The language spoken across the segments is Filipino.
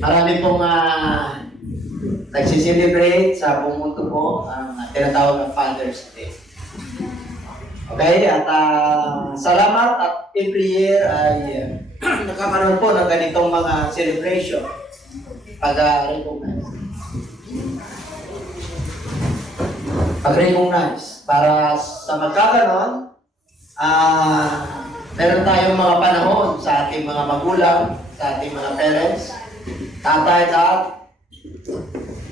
Marami pong nagsiselebrate sa buong mundo po ang tinatawag ng Father's Day. Okay? At salamat at every year ay nakakaroon po ng ganitong mga celebration pag-recognize. Para sa magkakaroon, meron tayong mga panahon sa ating mga magulang, sa ating mga parents, tatay,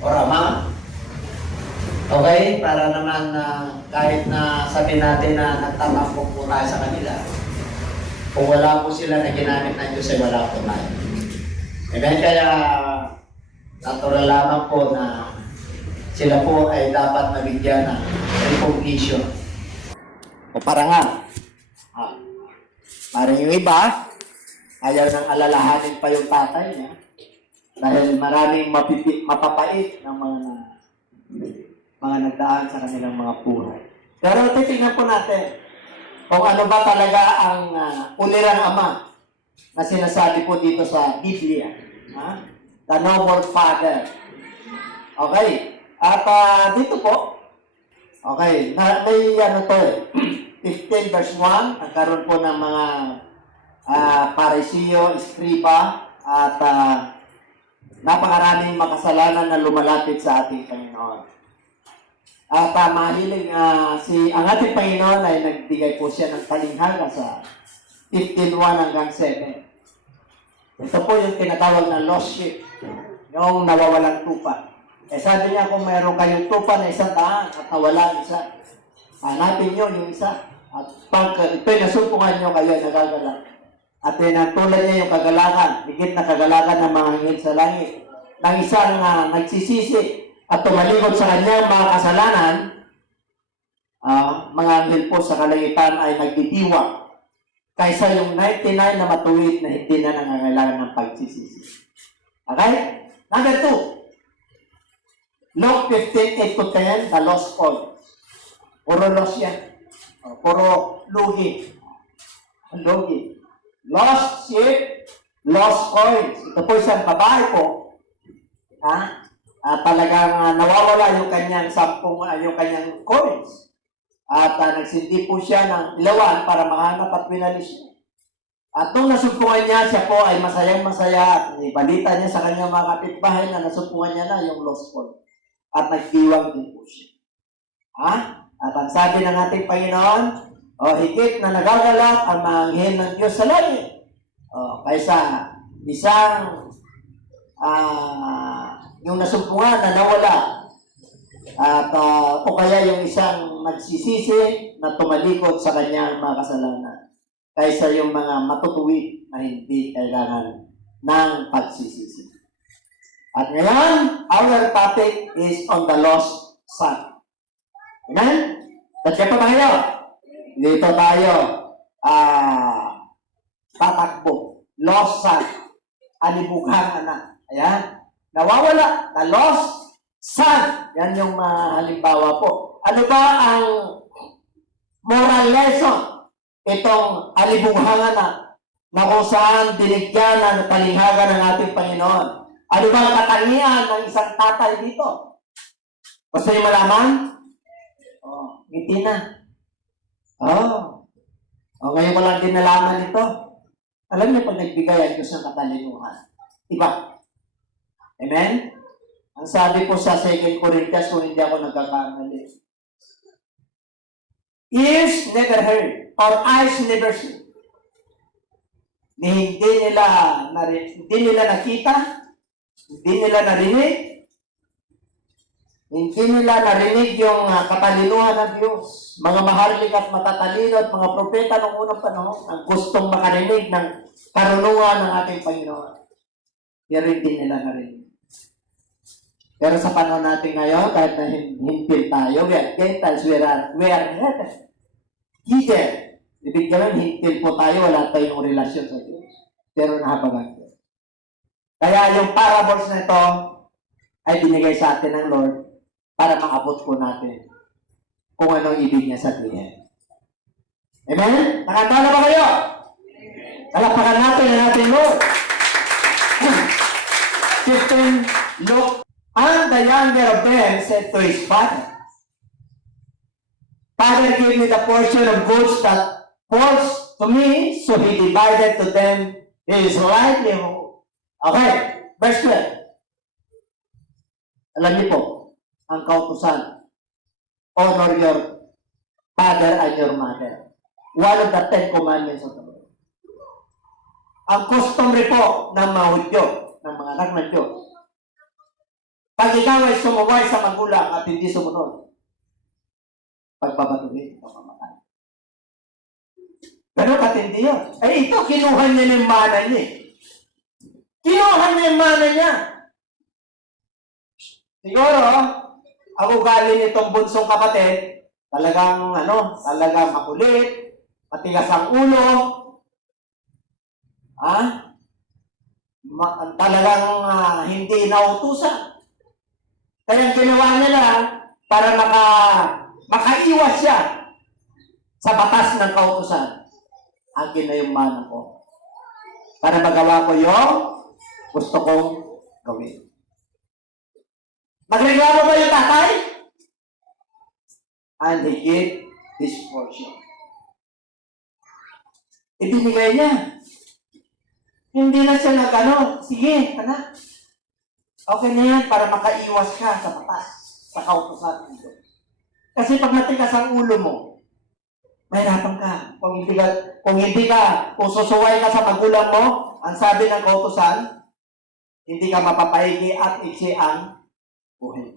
or ama. Okay? Para naman kahit na sabihin natin na nagtatampok po tayo sa kanila, kung wala po sila na ginamit ng Diyos, ay wala po tayo. Amen? Kaya, natural lamang po na sila po ay dapat nabigyan ng recognition o parangal. Parang yung iba, ayaw nang alalahanin pa yung tatay niya dahil maraming mapapait ng mga nagdaan sa kanilang mga buhay. Pero titingnan po natin kung ano ba talaga ang ulirang ama na sinasabi po dito sa Biblia. The noble father. Okay. At dito po, okay, may 15 verse 1, nagkaroon po ng mga parisiyo, eskriba, at napakaraming makasalanan na lumalapit sa ating Panginoon. At mahiling ang ating Panginoon ay nagbigay po siya ng talinghaga sa 15:1 hanggang 7. Ito po yung tinatawag na lost sheep, yung nawawalang tupa. Sabi niya, kung mayroon kayong tupa na 100 at nawala isa, hanapin nyo yung isa. At pag ito'y nasumpungan nyo, kayo ay nagagalak. At tulad niya yung kagalakan, higit na kagalakan ng mga hingin sa langit. Nang isang nagsisisi at tumalikod sa kanyang mga kasalanan, mga anghel po sa kalangitan ay nagdidiwa kaysa yung 99 na matuwid na hindi na nangangailangan ng pagsisisi. Okay? Number 2. Luke 15:8-10, the lost coin. Puro lost yan. Puro lugi. Lugi. Lost sheep, lost coins. Ito po isang babae po. Talagang nawawala yung kanyang yung kanyang coins. At nagsindi po siya ng ilawan para mahanap at winalis niya. At nung nasumpungan niya, siya po ay masayang-masaya at ibalita niya sa kanyang mga kapitbahay na nasumpungan niya na yung lost coin. At nagdiwang din po siya. At ang sabi ng ating Panginoon, higit na nagagalak ang mga anghel ng Diyos sa langit. Kaysa isang yung nasumpungan na nawala. At o kaya yung isang nagsisisi na tumalikod sa kanyang mga kasalanan. Kaysa yung mga matutuwid na hindi kailangan ng pagsisisi. At ngayon, our topic is on the lost son. Amen? Tatya pa tayo. Dito tayo tatakbo. Lost son. Alibughang anak. Ayan. Nawawala. The lost son. Yan yung halimbawa po. Ano ba ang moral lesson? Itong alibughang anak na kung saan binigyan ng talinghaga ng ating Panginoon. Ano ba ang katangian ng isang tatay dito? Gusto niyo malaman? Ngiti na. Ngayon ko lang din nalaman ito. Alam niyo pag nagbigay ang Diyos ng katalinuhan. Diba? Amen? Ang sabi po sa 2 Corinthians, kung hindi ako nagkakamali, ears never heard, or eyes never seen. Hindi nila nakita, hindi nila narinig, hindi nila narinig yung katalinuhan ng Diyos. Mga maharlik at matatalino at mga propeta noong unang panahon ang gustong makarinig ng karunungan ng ating Panginoon. Pero hindi nila narinig. Pero sa panahon natin ngayon, kahit na himpil tayo, we are Gentiles, we are hidden. Ibig sabihin, himpil po tayo, wala tayong relasyon sa Diyos. Pero nahabagan Diyos. Kaya yung parables na ito ay binigay sa atin ng Lord para maabot po natin kung anong ibig niya sabihin. Amen? Nakatala ba kayo? Talapakan natin ang ating Lord. them looked, and the younger of them said to his father, Father, give me the portion of goods that falls to me. So he divided to them his livelihood. Okay, verse 12. Alam niyo po, ang kautusan, honor your father and your mother. One of the 10 commandments of the Lord. Ang customary po ng mga Hudyo, ng mga anak ng Diyos, pag ikaw ay sumuway sa magulang at hindi sumunod, pagbabatuhin, pamamatay. Pero katindi yun. Ay ito, kinuha niya ng mana niya. Kinuha niya yung mana niya. Siguro, ang ugali nitong bunsong kapatid, talagang makulit, matigas ang ulo, talagang hindi nautusan. Kaya ginawa niya lang para makaiwas siya sa batas ng kautusan. Akin na yung mana ko. Para magawa ko yung gusto kong gawin. Nagreklamo ba yung tatay? And he gave his portion. Ibinigay niya. Hindi na siya sige, anak. Okay na yan para makaiwas ka sa batas, sa kautusan nito. Kasi pag matigas ang ulo mo, mahirapan ka. Kung susuway ka sa magulang mo, ang sabi ng kautusan, hindi ka mapapaigi at iksi ang buhay.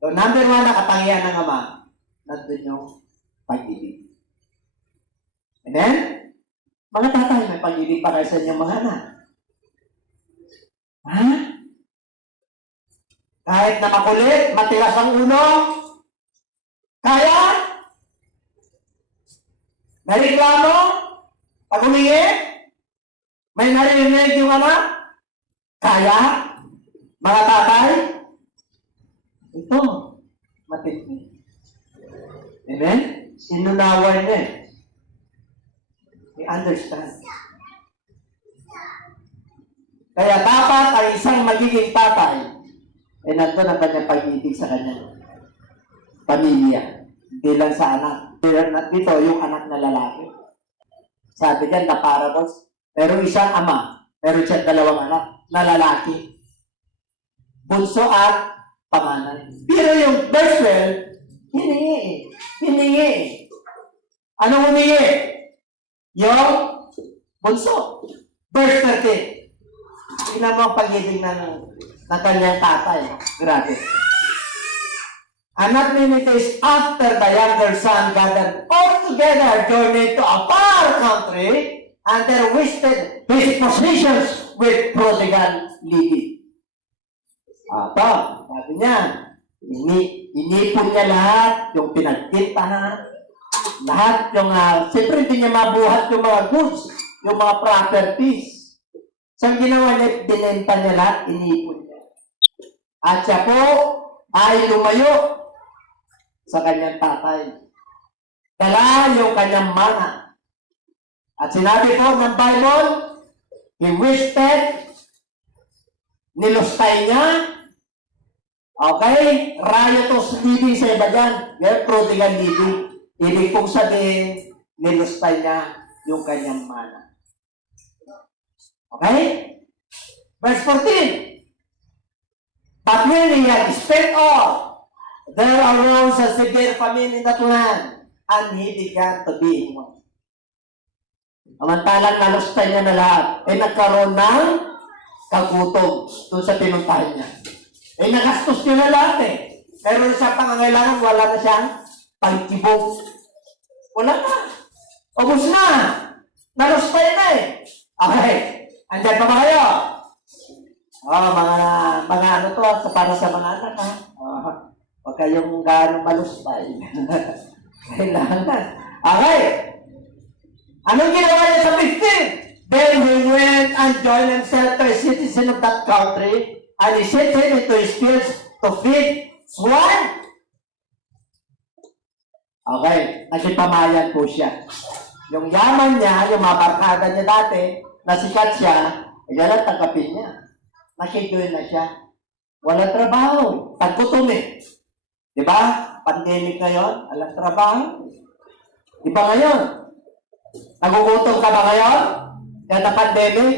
So, number 1 na katangian ng Ama, nandun yung pag-ibig. Amen? Mga tatay, may pag-ibig pa kayo sa inyong mga anak. Kahit na makulit, matigas ang ulo, kaya? Nareklamo? Pag humingi? May narinig yung anak? Kaya? Mga tatay? Ito, matindi. Amen? Inunawan niya. We understand. Kaya dapat ang isang magiging tatay ay nandun ang kanyang pag-ibig sa kanyang pamilya. Hindi lang sa anak. Dito, yung anak na lalaki. Sabi dyan, na parables, pero isang ama, pero siya 2 anak na lalaki. Bunso at pamanay. Pero yung verse 12, hiningi. Anong humingi? Yung bunso. Verse 13. Tingnan mo ang pag-ibig ng kanyang tatay. Grabe. And not many days after, the younger son gathered all together, journeyed to a far country, and there wasted his possessions with prodigal living. Ito, sabi niya, inipon niya lahat, yung pinagkintahan, lahat yung, siyempre hindi niya mabuhat yung mga goods, yung mga properties. So, ang ginawa niya, binenta niya lahat, inipon niya. At siya po ay lumayo sa kanyang tatay. Dala yung kanyang mana. At sinabi po ng Bible, he wasted, nilustay niya, okay, riotous living sa iba dyan, prodigal living. Ibig pong sabihin, nilustay niya yung kanyang mana. Okay? Verse 14. But when he had spent all, there arose a severe famine in that land, and he began to be in want. Samantalang nalustay niya na lahat, nagkaroon ng kagutom doon sa pinuntahan niya. Nagastos niya na lahat Pero sa pangangailangan, wala na siyang pagtibok. Wala na. Ubus na. Nalustay na Okay. Andyan pa ba kayo? Mga ano to, para sa mga anak Huwag kayong gano'ng malustay. Kailangan. Okay. Anong ginawa niya sa 15? Then he went and joined himself to a citizen of that country, and he sent him into his fields to feed swine. Okay. Nagipamayan po siya. Yung yaman niya, yung mga barkada niya dati, na sikat siya, yan ang tagapin niya. Nakijoin na siya. Walang trabaho. Tagkutom eh. Di ba? Pandemic ngayon, walang trabaho. Di ba ngayon? Nagugutom ka ba ngayon? Kaya na pandemic?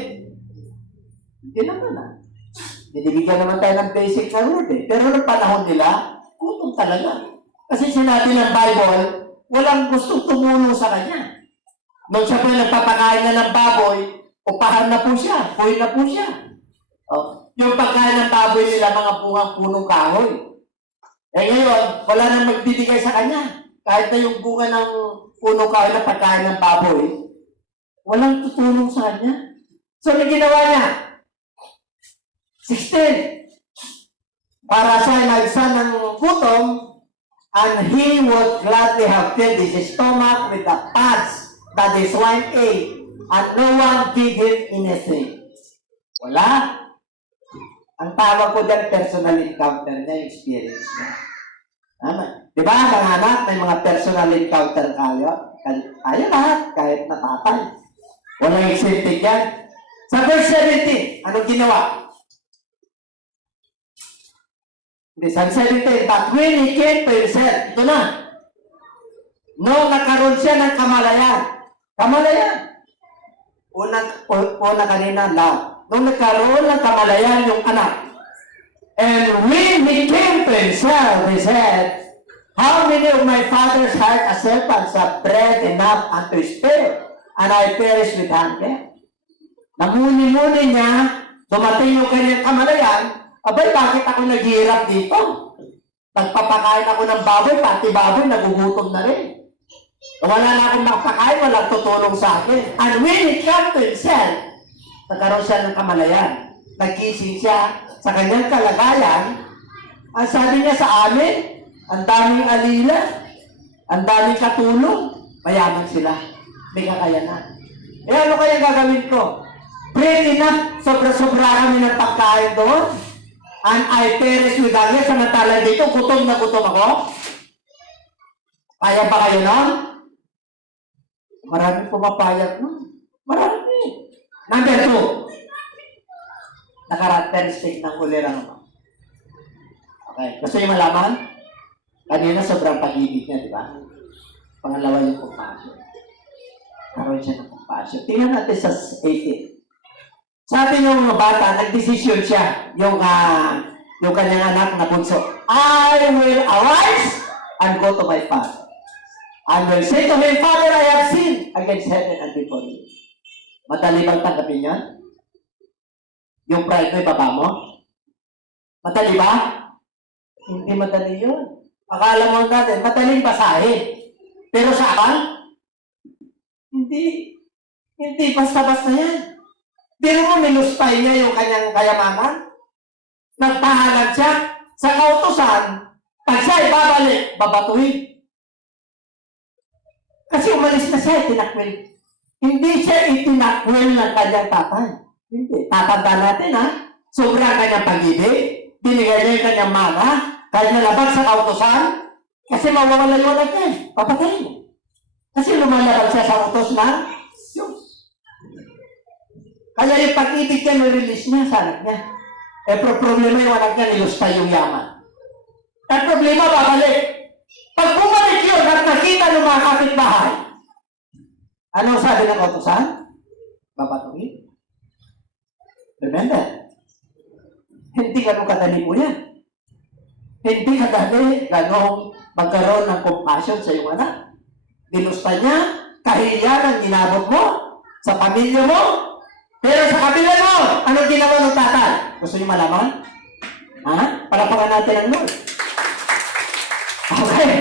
Hindi naman ah. Binibigyan naman tayo ng basic na word eh. Pero noong panahon nila, gutom talaga. Kasi sinabi ng Bible, walang gustong tumulong sa kanya. Nung siya po nagpapakain na ng baboy, upahan na po siya, puhin na po siya. Oh, yung pagkain ng baboy nila, mga bungang punong kahoy. Eh ngayon, wala nang magbibigay sa kanya. Kahit na yung bunga ng punong kahoy na pagkain ng baboy, walang tutulong sa kanya. So, ano ginawa niya? 16. Para siya nagsa ng gutom, and he would gladly have filled his stomach with the pods that his swine ate, and no one gave him anything. Wala. Ang tawag ko dyan, personal encounter niya, experience niya. Di ba, mga anak, may mga personal encounter kayo? Kayo lahat, kahit natatay. Walang exempted yan. Sa verse 17, anong ginawa? Sa 17, but when he came to himself, ito na, no, nagkaroon siya ng kamalayan. Kamalayan. Una kanina, love. Nung nagkaroon ng kamalayan yung anak. And when he came to himself, he said, how many of my father's heart a servants have bread enough unto spare, and I perish with hunger? Namuni-muni niya, dumating yung kanyang kamalayan, abay, bakit ako naghihirap dito? Nagpapakain ako ng baboy, pati baboy, nagugutom na rin. Wala na akong makapakain, walang tutulong sa akin. And when he came to himself, nagkaroon siya ng kamalayan. Nagkising siya sa kanyang kalagayan. Ang sabi niya sa amin, ang daming alila, ang daming katulong, mayaman sila, may kakayanan. Eh ano kaya gagawin ko? Pray enough, sobra-sobra kami ng pagkain doon. And I perish with hunger, samantala dito, gutom na gutom ako. Kaya ba kayo nun? Maraming pumapayag nun. Marami. Number 2. Nakarakteristik ng kulera naman. Okay. Gusto niyo malaman? Kanina sobrang pag-ibig niya, di ba? Pangalawa yung compassion. Karoon siya ng compassion. Tingnan natin sa 18. Sabi niyo mga bata, nagdesisyon siya, yung kanyang anak na bunso. I will arise and go to my father. I will say to him, Father, I have sinned against heaven and before you. Madali bang tanggapin yan? Yung pride mo, ibaba mo? Madali ba? Hindi madali yun. Akala mo natin, madaling basahin. Pero sa akin, hindi basta-basta yan. Pero mo, niluspay niya yung kanyang kayamanan. Nagtahanan siya sa kautusan. Pag siya ibabalik, babatuhin. Kasi umalis na siya, itinakwil. Hindi siya itinakwil ng kanyang tatay. Hindi. Tatanda natin, ha? Sobrang kanyang pag-ibig. Binigay niya yung kanyang mana. Kahit nalabag sa kautusan. Kasi mawawala yung anak niya. Papatayin mo. Kasi lumalabag siya sa utos na Diyos. Kaya yung pag-ibig niya, nirelease niya sa anak niya. Eh, problema yung anak niya, nilustay yung yaman. At problema, babalik. Pag bumalik yun at nakita ng mga kapitbahay, anong sabi ng kautusan? Babatuhin. Remember, hindi ganun kadali po yan. Hindi kadali ganun magkaroon ng compassion sa iyong anak. Nilustay niya, kahiyan ang ginabot mo sa pamilya mo. Pero sa kabila mo, anong ginawa ng tatay? Gusto niyo malaman? Ha? Palapakan natin ang Lord. Okay.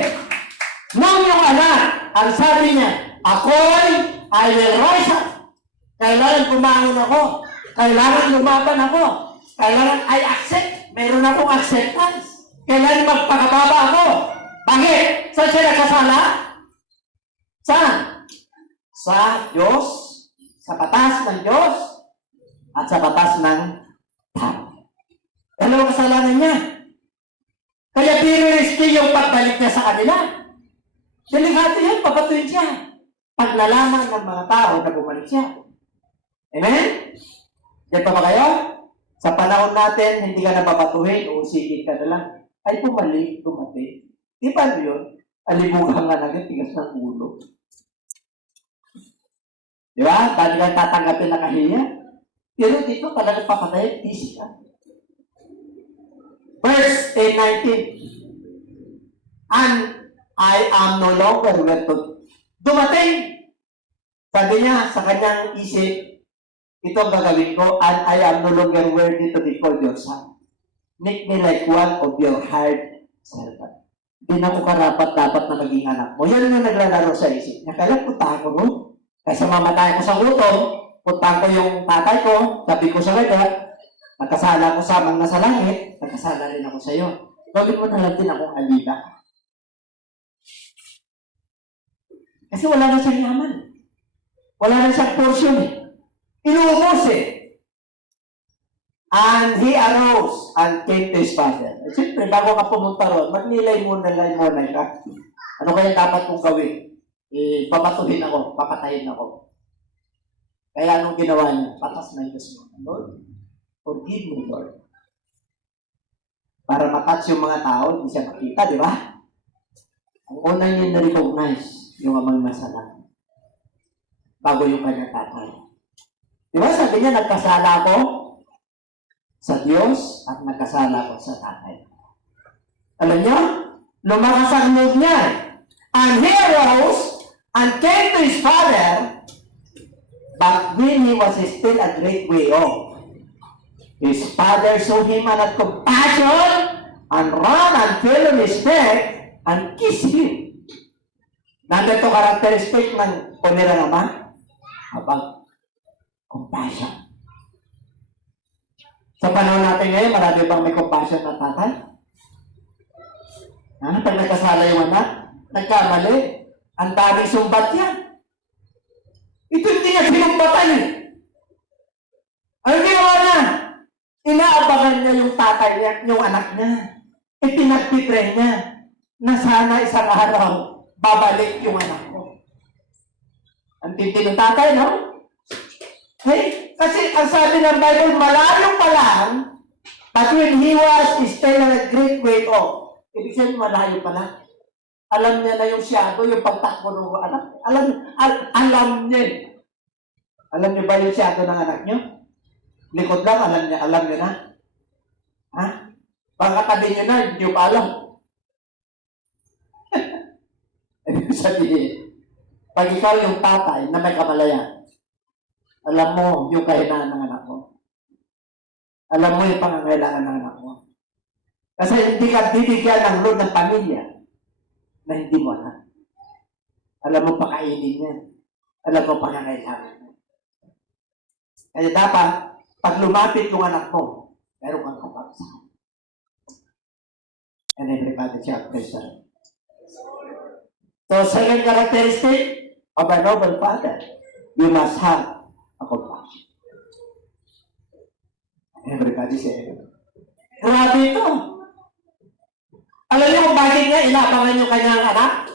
Nung yung anak, ang sabi niya, I will rise up. Kailangan kumangon ako. Kailangan lumaban ako. Kailangan I accept. Meron akong acceptance. Kailangan magpakababa ako. Bakit? Saan siya nagkasala? Saan? Sa Diyos. Sa batas ng Diyos. At sa batas ng tao. Ano ang kasalanan niya? Kaya piniriski yung pagbalik niya sa kanila. Delikado yan, papatuin siya. Pag nalaman ng mga tao na bumalik siya. Amen? Yan pa ba kayo? Sa panahon natin, hindi ka nababatuhin o sigit ka na lang. Ay, pumalik, dumati. Di ba yun? Alibugan nga na tigas ng ulo. Di ba? Dahil ka tatanggapin na kahiya. Pero dito talaga papatay, easy ka. Verse 8:19. And I am no longer where to. Dumating! Sabi niya sa kanyang isip, ito ang gagawin ko, and I am no longer worthy to be called your son. Make me like one of your hired servant. Hindi na ko karapat-dapat na maging anak mo. Yan yung naglalaro sa isip niya. Kaya puntahan ko mo. Kaysa mamatay ko sa gutom, puntahan ko yung tatay ko, sabi ko sa kanya, nagkasala ko sa mga nasa langit, nagkasala rin ako sa iyo. Gawin mo na lang din akong alila. Kasi wala na siyang yaman. Wala na siyang portion eh. Inuubos eh. And he arose and came to his father. Siyempre, bago ka pumunta ron, magnilay muna ka. Ano kaya dapat kong gawin? Papatuhin ako, papatayin ako. Kaya anong ginawa niya? Patas na Diyos mo. Lord, forgive me, Lord. Para matouch yung mga tao, hindi siya makita, di ba? Ang unang niya na-recognize yung amang masala. Bago yung kanyang tatay. Di ba sabi niya, nagkasala ako sa Diyos at nagkasala ko sa tatay. Alam niyo, lumakas ang loob niya. And he arose and came to his father, but when he was still a great way off, his father saw him and had compassion and ran and fell on his neck and kissed him. Nandito characteristic ng punira naman, habang compassion. Sa panahon natin ngayon, marami bang may compassion na tatay? Pag nagkasala yung anak, nagkamali, ang daming sumbat yan. Ito hindi niya sinumbatan eh. Ang ginawa niya, inaabangan niya yung tatay niya, yung anak niya. Pinagpipray niya na sana isang araw babalik yung anak ko. Ang tindi ng tatay, no? Hey, kasi ang sabi ng Bible, malayo pa lang, but when he was still a great way off, ibig sabihin malayo pa lang. Alam niya na yung shadow, yung pagtakbo ng anak. Alam niya. Alam niyo ba yung shadow ng anak niyo? Likod lang, alam niya na. Ha? Pagkatabi niyo na, hindi niyo pa alam. Ibig sabihin, pag ikaw yung tatay na may kamalayan, alam mo yung kahinaan ng anak mo. Alam mo yung pangangailangan ng anak mo. Kasi hindi ka bibigyan ng load ng pamilya na hindi mo anak. Alam mo pakainin niya. Alam mo pangangailangan niya. Kaya dapat, pag lumapit yung anak mo, meron kang kapagsakan. And everybody shout, praise the Lord. So, second characteristic of a noble father, you must have a compassion. Everybody say it. Grabe ito. Alam niyo kung bakit niya inaabangan yung kanyang anak?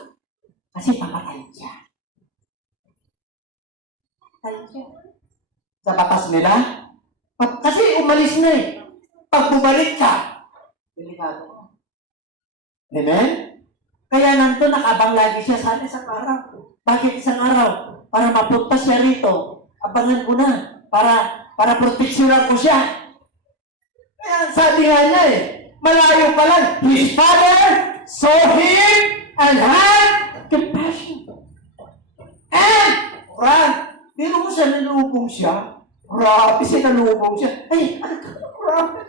Kasi papatayin siya. Papatayin siya. Sa batas nila? Kasi umalis na eh. Pag bumalik ka, delikado mo. Amen? Kaya nandun nakabang lagi siya sana isang araw. Bakit isang araw? Para mapunta siya rito. Abangan ko na. Para proteksyonan ko siya. Kaya sabi nga niya eh, malayo pa lang, his father saw him and had compassion. And, dito mo siya, nalubong siya. Grabe, sinalubong siya. Ay, grabe.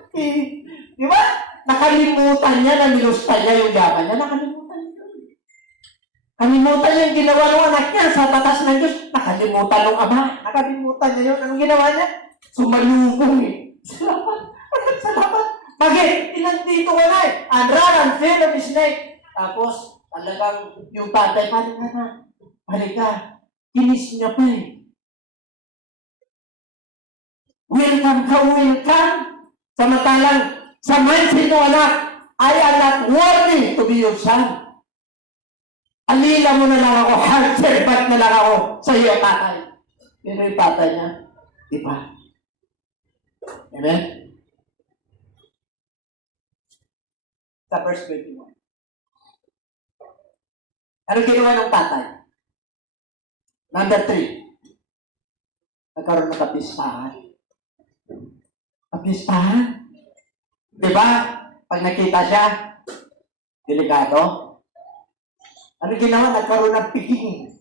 Di ba? Nakalimutan niya na nilusta niya yung yaman niya. Nakalimutan niya. Kalimutan niya yung ginawa ng anak niya sa batas ng Diyos. Nakalimutan ng ama. Nakalimutan niya yun. Anong ginawa niya? Sumalubong eh. Salamat. Bakit? Inandito ko na eh. And ran and fell on his neck. Tapos, talagang yung tatay, paling ka na. Paling ka. Kinis niya pa eh. Welcome ka, welcome. Samantalang, sa mindset mo anak, I am not worthy to be your son. Alila mo na lang ako, hard servant na lang ako sa iyo, tatay. Pero yung tatay niya, di ba? Amen? Sa verse 21. Ano ginawa ng tatay? Number 3. Nagkaroon ng kapistahan. Kapistahan? Diba? Pag nakita siya, delikado. Ano ginawa? Nagkaroon ng piging.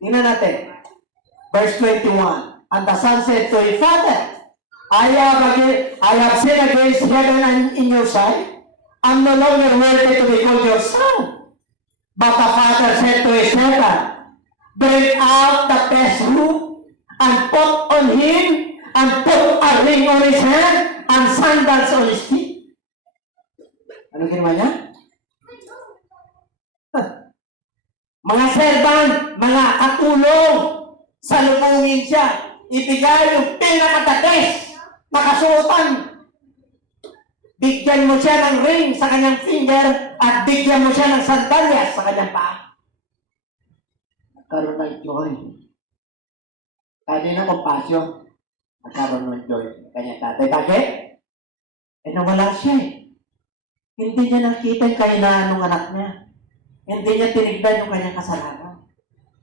Tingnan natin. Verse 21. And the son said to his father, I have sinned against heaven and in your sight. I'm no longer worthy to be called your son. But the father said to his servant, bring out the best robe and put on him and put a ring on his hand and sandals on his feet. Ano ginawa niya? Mga servant, mga katulong, salubungin siya. Ibigay yung pinakatapis na kasuotan. Bigyan mo siya ng ring sa kanyang finger at bigyan mo siya ng sandalyas sa kanyang paa. Nagkaroon ng joy. Kanina compassion. Nagkaroon ng joy. Kanyang tatay. Bakit? Nawala siya eh. Hindi niya nakita yung kahinaan ng anak niya. Hindi niya tinignan yung kanyang kasalanan.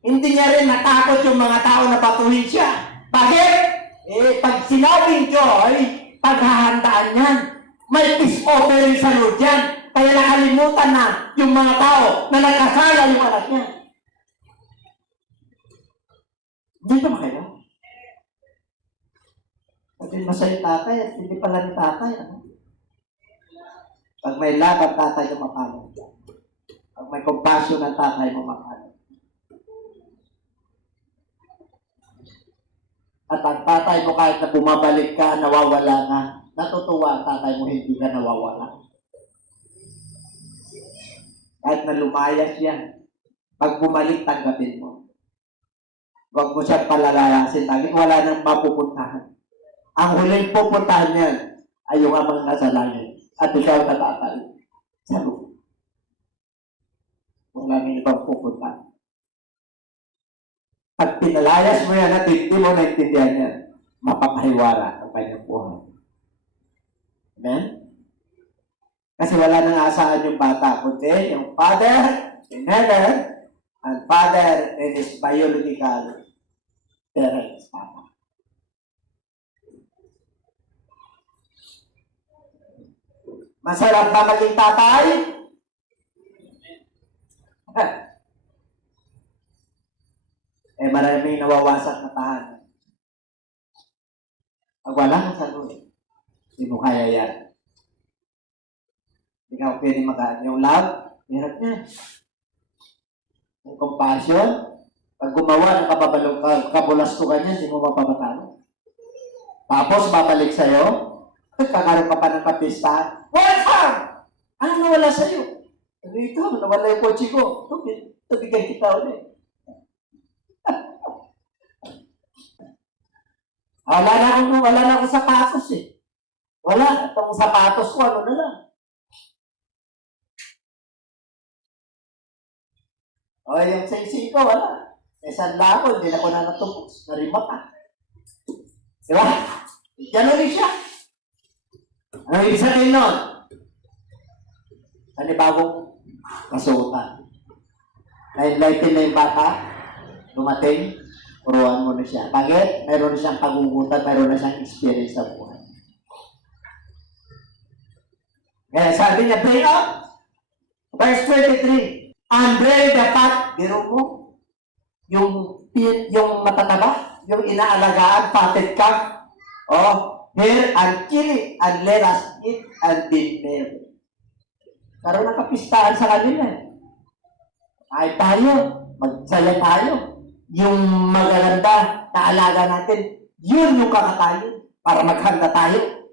Hindi niya rin natakot yung mga tao na patuhin siya. Bakit? Pag sinabing joy, paghahandaan niyan. May peace offering sa Lord yan. Kaya nakalimutan na yung mga tao na nagkasala yung anak niya. Hindi ba kayo? Sabihin mo sa'yo tatay at hindi pala ni tatay. Ano? Pag may laban, tatay na mapalo. Pag may compassion ng tatay mo mapalo. At ang tatay mo kahit na bumabalik ka, nawawala na, natutuwa ang tatay mo, hindi ka nawawala. Kahit na lumayas yan, pag bumalik, tanggapin mo. Huwag mo siya palalayasin lagi, wala nang mapupuntahan. Ang huling pupuntahan niyan ay yung amang nasa langit. At ikaw tatatay sa lupa. Kung lang ibang pupuntahan. Pag pinalayas mo yan at hindi mo naintindihan yan, mapapahiwara ang kanyang buhay. Amen? Kasi wala nang asahan yung bata, kundi yung father in heaven and father in his biological parents. Masarap ba maging tatay? Maraming nawawasak na tahanan. Pag wala kang sagot, hindi mo kaya yan. Hindi ka pwede magaan. Yung love, hirap niya. Yung compassion, pag gumawa ng kabulastukan niya, hindi mo mapamatalo. Tapos, babalik sa'yo, kakaroon ka pa ng kapistahan. Welcome! Ano nawala sa'yo? Sabi ito, nawala yung kotse ko. Tubigay kita ulit. Wala na akong sapatos eh. Wala. Itong sapatos ko, ano na lang. O, yung sing-sing ko, wala. Sanda ako, hindi na ko na natupos. Narima pa. Diba? Diyan ulit siya. Ano ibig sabihin nun? Panibagong kasuotan. Na-enlighten na yung bata, dumating, puruan mo na siya. Bakit? Mayroon na siyang pagugutan, mayroon na siyang experience sa buhay. Kaya sabi niya, bring up. Verse 23. And bring the fat, biro mo, yung matataba, yung inaalagaan, fatted calf, here and kill it, and let us eat and be merry. Karoon ng kapistahan sa kanila. Ay tayo, magsaya tayo. Yung magaganda na alaga natin, yun yung kakatayo para maghanda tayo.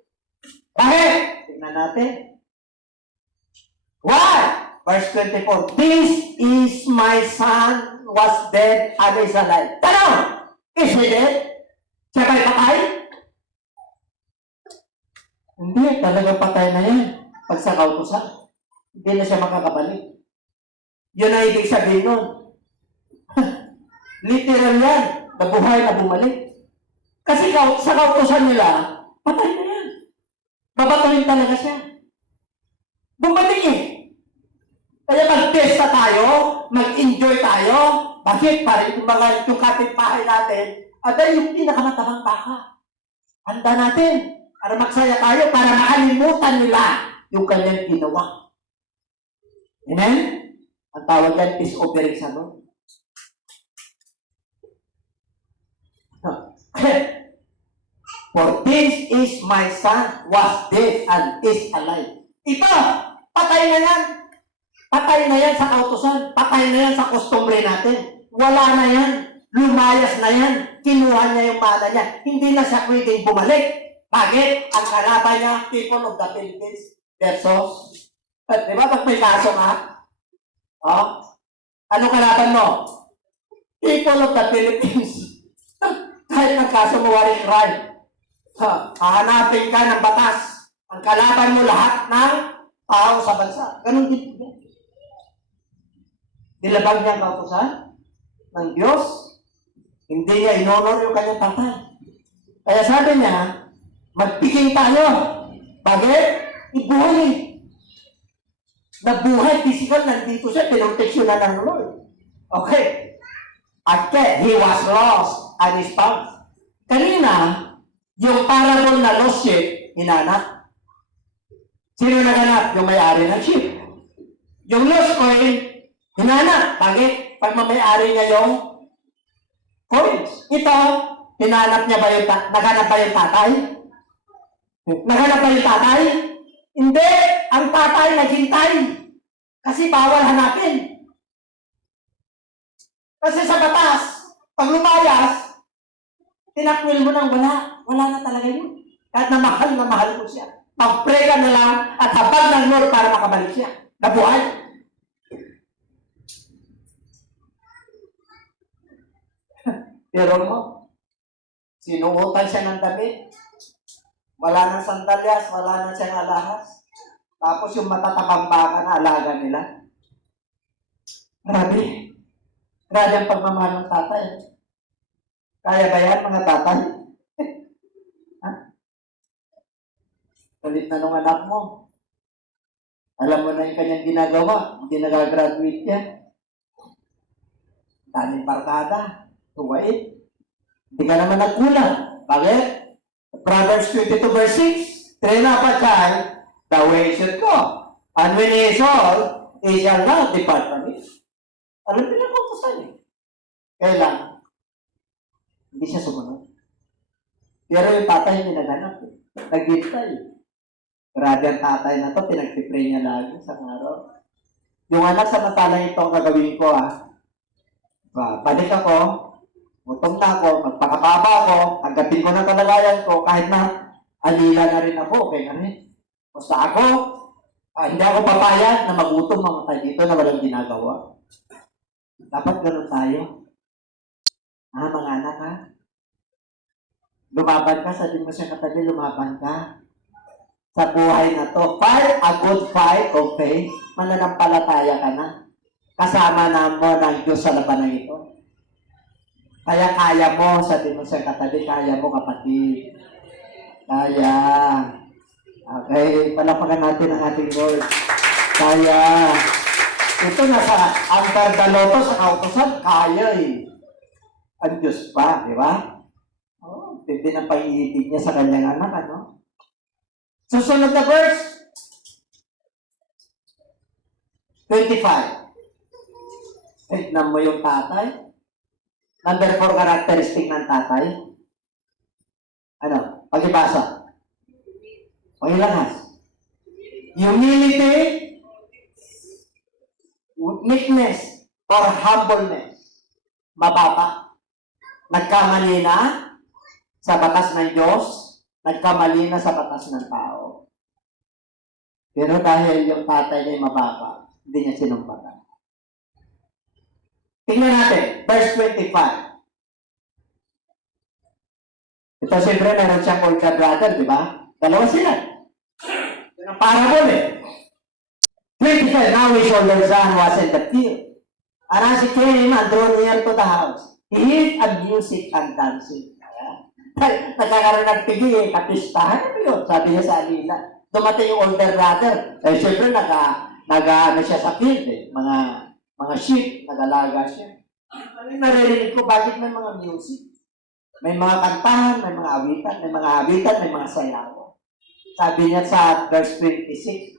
Bakit? Tingnan natin. Why? Verse 24. This is my son was dead and is alive. Tanong! Is he dead? Siya ba'y patay? Hindi, talagang patay na yan. Pag sa kautusan, hindi na siya makakabalik. Yun ang ibig sabihin nun. Literal yan, nabuhay na bumalik. Kasi sa kautusan nila, patay na yan. Babatuhin talaga siya. Bumalik eh. Kaya mag-testa tayo, mag-enjoy tayo. Bakit? Para yung kapitbahay natin, abay yung pinakamatabang baka. Handa natin para magsaya tayo, para makalimutan nila yung kanyang ginawa. Amen? Ang tawag yan is offering sa Lord. For this is my son was dead and is alive. Ito, patay na yan. Patay na yan sa kautusan. Patay na yan sa customary natin. Wala na yan. Lumayas na yan. Kinuha niya yung mana niya. Hindi na siya pwedeng bumalik. Bakit? Ang kalaban niya, people of the Philippines versus, di ba pag may kaso nga? Oh? Ano kalaban mo? People of the Philippines. Kahit nagkaso mo waring crime. Hahanapin ka ng batas. Ang kalaban mo lahat ng tao sa bansa. Ganun din po. Nilabag niya ang kautusan ng Diyos. Hindi niya inonor yung kanyang tatay. Kaya sabi niya, magbigay tayo. Bakit? Ibuhay. Nabuhay, physical, nandito siya, pinoteksyonan ng Lord. Okay. At he was lost and is found. Kanina, yung parable na lost sheep, hinanap. Sino naganap? Yung may-ari ng sheep. Yung lost coin, hinanap. Bakit? Pag may-ari niya yung coins. Ito, hinanap niya ba yung naganap ba yung tatay? Naganap ba yung tatay? Hindi. Ang tatay naghintay. Kasi bawal hanapin. Kasi sa batas, pag lumayas, tinakwil mo nang wala. Wala na talaga yun. Kahit na mahal mo siya. Mag-pray ka na lang at habag ng Lord para makabalik siya. Nabuhay. Pero mo, sinuotan siya ng damit. Wala nang sandalyas, wala nang siyang alahas. Tapos yung matatabang baka na alaga nila. Grabe. Grabe ang pagmamahal ng tatay. Kaya ba yan, mga tatay? Ha? Kalit na nung anak mo. Alam mo na yung kanyang ginagawa. Hindi nagagraduate yan. Daming barkada. Tuwait. Hindi ka naman nagkulang. Bakit? Proverbs 22 verse 6. Train up a child the way he should go. And when he is old, he shall not depart from it. Alam nila kung kusan eh. Kailan? Hindi siya sumunod. Pero yung tatay hindi naganap eh. Naghintay. Grabe ang tatay na to, pinagpipray niya lagi sa araw. Yung anak, samantalang ito ang gagawin ko balik ako, gutom na ako, magpakababa ako, agatin ko na kalagayan ko, kahit na alila na rin ako, okay na rin. Basta ako, hindi ako papayag na magutom mamatay dito na walang ginagawa. Dapat ganun tayo. Mga anak ha? Lumaban ka, sabi mo siya katabi, lumaban ka. Sa buhay na to, fight a good fight of faith, mananampalataya ka na. Kasama na mo ng Diyos sa labanan ito. Kaya kaya mo, sabi mo siya katabi, kaya mo kapatid. Kaya. Okay, palapakan natin ang ating Lord. Kaya. Ito nasa under the loto sa kautosan, kaya eh. Ang Diyos pa, di ba? Oh, hindi na pag-iibig niya sa kanyang anak, ano? Susunod na verse. 25. Tignan mo yung tatay. Number 4 characteristic ng tatay. Ano? Pag-ibasa. Pag-ilahas. Humility, meekness, or humbleness. Mababa. Nagkamali na sa batas ng Diyos, nagkamali na sa batas ng tao. Pero dahil yung tatay niya mababa, hindi niya sinumpatan. Tingnan natin, verse 25. Ito siyempre meron siyang older brother, di ba? Dalawa sila. Yung parable eh. 25, now his older son was in the field. And as he came and drew near to the house, he heard a music and dancing. Nagkakaroon ng pigi, kapistahan. Ano yun? Sabi niya sa alila. dumating yung older brother. Eh, syempre, ano siya sa field eh. Mga sheep, nag-alaga siya. Ano yung naririnig ko, bakit may mga music? May mga kantahan, may mga awitan, may mga sayaw. Sabi niya sa verse 26.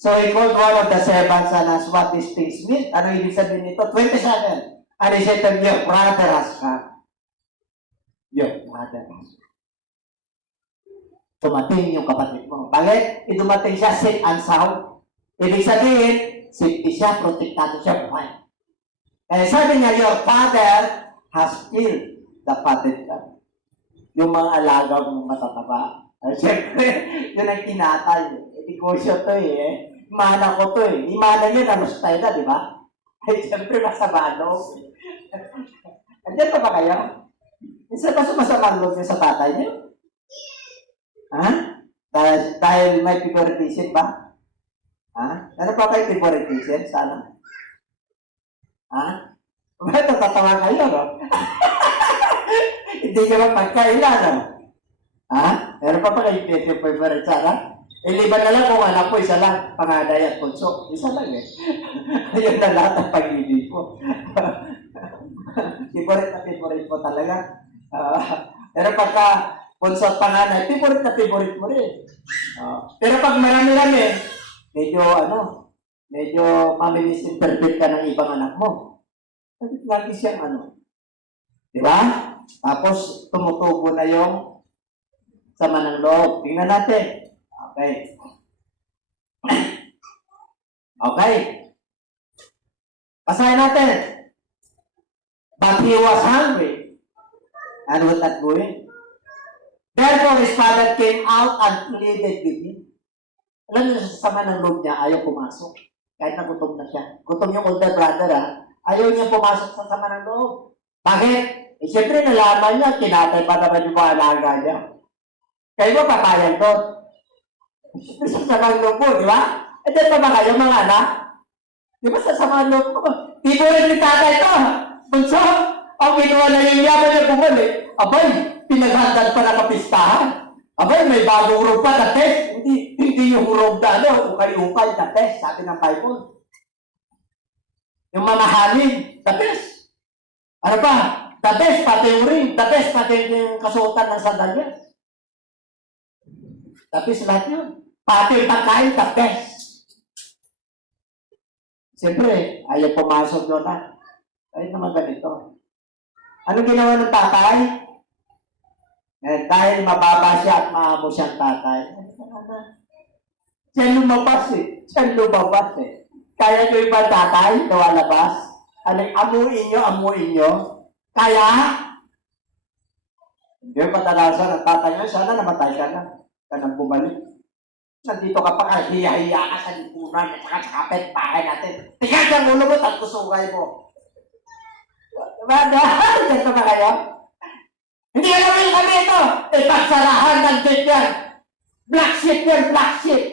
So he called one of the servants and asked what these things mean. Ano ibig sabihin nito? 27. And he said to him, your brother has come. Your brother has come. Tumating yung kapatid mo. Bakit? Dumating siya safe and sound. Ibig sabihin, safety siya, protektado siya, buhay. Kaya sabi niya, your father has killed the fatted lamb. Yung mga alaga mong matataba. Siyempre, yun ang kinatay. Negosyo to eh. Imana ko to eh. Imana niya na tayo na, di ba? Ay, siyempre, masama loob. Andiyan pa ba kayo? Isa ba sumasama loob niyo sa tatay niyo? Ha? Dahil may favoritism ba? Ha? Ano pa kayo favoritism? Sana? Ha? Bakit natatawa kayo, no? Hindi ka ba magkailan, no? Ha? Meron pa kayo favorite sana? Iliban na lang kung anak ko, isa lang. Pangaday at punso. Isa lang eh. Ayun na lahat ang pag-ibig ko. Favorite mo talaga. Pero pagka punso at panganay, favorite mo rin. Pero pag marami-rami, medyo mamisinterpret ka ng ibang anak mo. Lagi siyang Di ba? Tapos, tumutubo na yung sama ng loob. Tingnan natin. Okay. Okay. Basahin natin. But he was hungry and would not go in. Therefore, his father came out and pleaded with him. Alam niyo, sa sama ng loob niya, ayaw pumasok. Kahit na gutom na siya. Gutom yung older brother, ayaw niya pumasok sa sama ng loob. Bakit? Eh, siyempre, nalaman niya, kinatay pa naman yung mga alaga niya. Kayo ba papayag doon? Siyempre, sa sama ng loob mo, di ba? E, dyan pa ba kayo, mga anak? Di ba sa sama ng loob mo? Di mo rin ni tatay ito. Bunso, ang ginawa na yung yaman niya bumalik. Abay, pinaghandaan pa na kapistahan. Abay, may bagong hurog pa na test. Hindi yung hurog na ukay-ukay na test, sabi ng Bible. Yung mamahalin, the best. Ano pa? The best, pati yung ring. The best, pati yung kasuotan ng sandalyas. The best lahat yun. Pati yung pagkain, the best. Siyempre, ayaw pumasok doon na. Ay naman ganito. Ano ginawa ng tatay? Dahil mababa siya at maamo siyang tatay. Siya lumabas eh. Kaya nyo iba tatay, nawalabas. Amuin nyo. Kaya, hindi yung patalasan ng tatay nyo, sana namatay ka na. Kanang bumalik. Nandito ka pa ka, hiya-hiya ka sa lipunan at saka sa kapit-bahay natin. Tingnan ang ulo mo, tatlo sungay mo. Diba? Dito ba kayo? Hindi alam yung kami ito. Ipagsarahan ng gate yan. Black sheep yan, black sheep.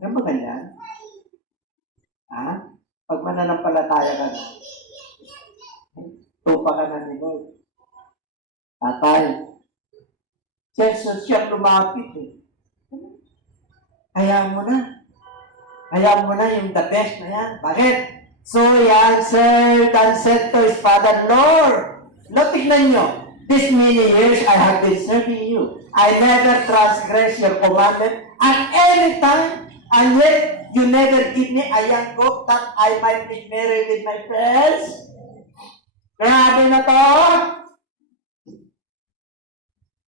Ano ba ganyan? Ha? Pag mananampalataya ka na, tupa ka na ni Lord. Tatay. Siyang lumapit eh. Hayaan mo na. Hayaan mo na yung the best na yan. Bakit? So he answered and said to his father, Lord, tignan nyo, this many years I have been serving you. I never transgress your commandment at any time, and yet you never give me a young goat that I might be married with my friends. Grabe na to.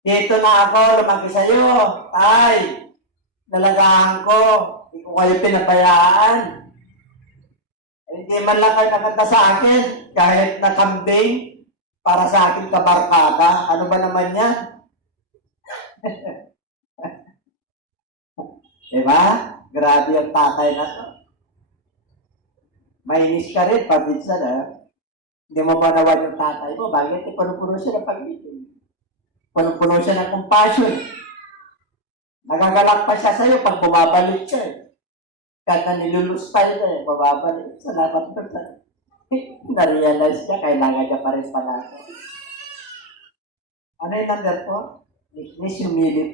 Dito na ako, lumaki sa'yo. Tay, nalagahan ko. Hindi ko kayo pinabayaan. Hindi man lang kayo nakanta sa akin, kahit na kambing, para sa akin kabarkada. Ano ba naman yan? Diba? Grabe yung tatay na to. Mainis ka rin, pabinsan Hindi mo ba nawan yung tatay mo? Bakit? Puno-puno siya ng pag-ibig. Puno-puno siya ng compassion. Nagagalak pa siya sa'yo pag bumabalik ka Kahit na nilulustay ka bababalik. Salamat po sa na-realize niya, kailangan niya pa rin pala. Ano yung number po? Meekness, humility.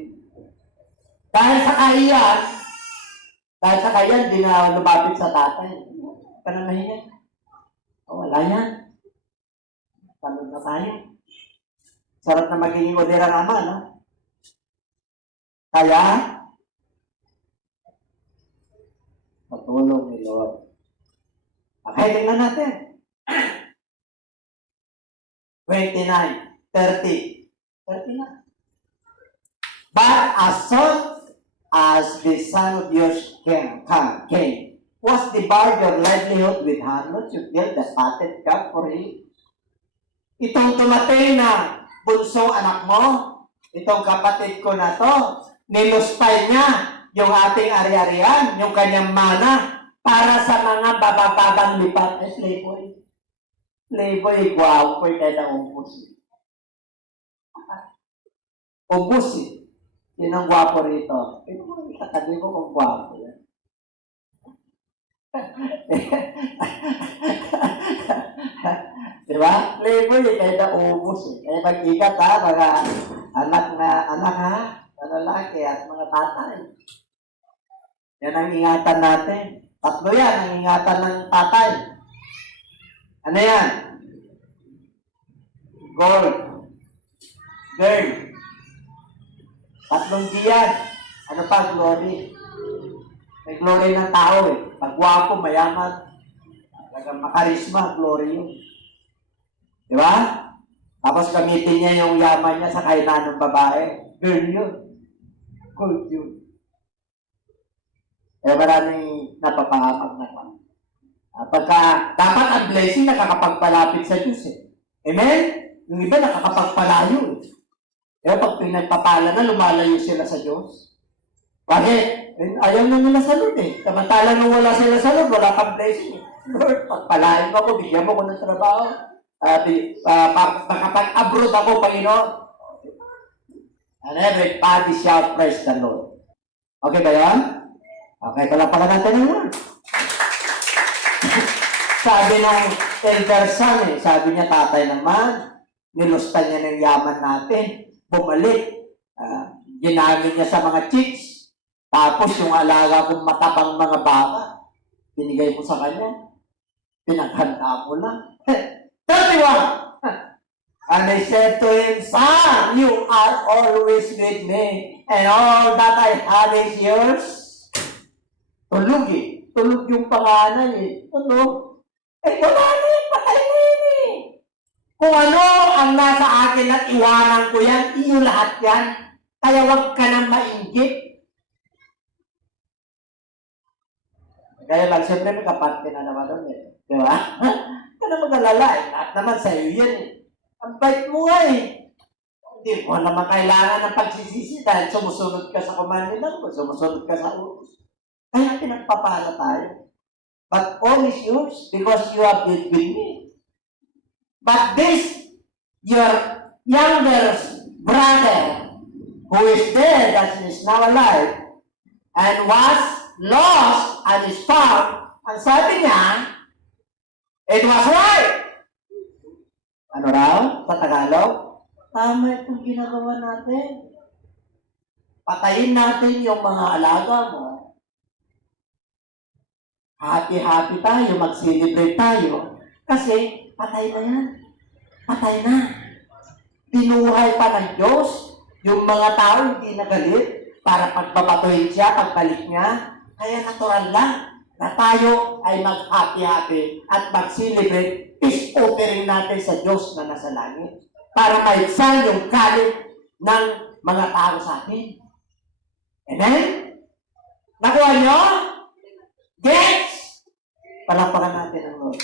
Dahil sa kayan, di na lumapit sa tatay. Pananahin yan. Wala yan. Talod na tayo. Sarap na magiging udirang ama, no? Kaya, patulong ni Lord. Okay, tingnan natin. 29, 30. 30 na. But as soon as the son of yours came, was debarred your livelihood with handles, you killed the fatted calf for him. Itong tumatay na bunsong anak mo, itong kapatid ko na to, niluspay niya yung ating ari-arian, yung kanyang mana, para sa mga babababang lipat. Ay, playboy. Playboy, guwapo, kaya na ubus. Ubus eh. Yun ang guwapo rito. Katabi ko kung guwapo yan. Diba? Playboy, kaya na ubus eh. Kaya mag-ikat ha, mga anak ha, na lalaki at mga tatay. Yan ang ingatan natin. Tatlo yan, ang ingatan ng tatay. Ano yan? Gold. Girl. Tatlong diyan. Ano pa? Glory. May glory ng tao eh. Pag wapo, mayaman, makarisma, glory yun. Di ba? Tapos gamitin niya yung yaman niya sa kainan ng babae. Girl yun. Gold yun. Kaya maraming napapahapag na kwan. Pagka, dapat ang blessing nakakapagpalapit sa Diyos eh. Amen? Yung iba nakakapagpalayo eh. Kaya pag pinagpapala na, lumalayo sila sa Diyos. Bakit? Ayaw na nila sa Lord eh. Samantala nung wala sila sa Lord, wala kang blessing. Lord, pagpalain mo ako, bigyan mo ko ng trabaho. Makapag-abroad ako, Panginoon. And everybody shall praise the Lord. Okay ba yan? Okay, pala natin ang Lord. Sabi ng elder son eh, sabi niya tatay naman, nilustan niya ng yaman natin, bumalik, ginamit niya sa mga chicks, tapos yung alaga kong matabang mga baka, binigay mo sa kanya, pinaghanda mo lang. 31! And I said to him, son, you are always with me, and all that I have is yours. Tulog eh. Tulog yung panganay eh. Tulog. Eh, wala na yun. Patay na yun eh. Kung ano ang nasa akin at iwanan ko yan, iyo lahat yan. Kaya wag ka nang mainggit. Kaya lang, siyempre may kapante na naman doon eh. Di ba? Ka na mag-alala eh. Lahat naman sa'yo yan eh. Ang bait mo nga eh. Hindi mo naman kailangan ng pagsisisi dahil sumusunod ka sa commandment mo, sumusunod ka sa utos. Kaya pinagpapala tayo. But all is yours because you have been with me. But this, your younger brother, who is dead, that is now alive, and was lost and is found, ang sabi niya, it was right. Ano raw? Sa Tagalog? Tama itong ginagawa natin. Patayin natin yung mga alaga mo. Happy-happy tayo, mag-celebrate tayo. Kasi, patay na yan. Patay na. Binuhay pa ng Diyos. Yung mga tao hindi nagalit para pagbabatuhin siya, pagbalik niya. Kaya natural lang na tayo ay mag-happy-happy at mag-celebrate peace offering natin sa Diyos na nasa langit para maibsan yung galit ng mga tao sa atin. Amen? Nakuha nyo? Gets? Palapakan natin ang Lord.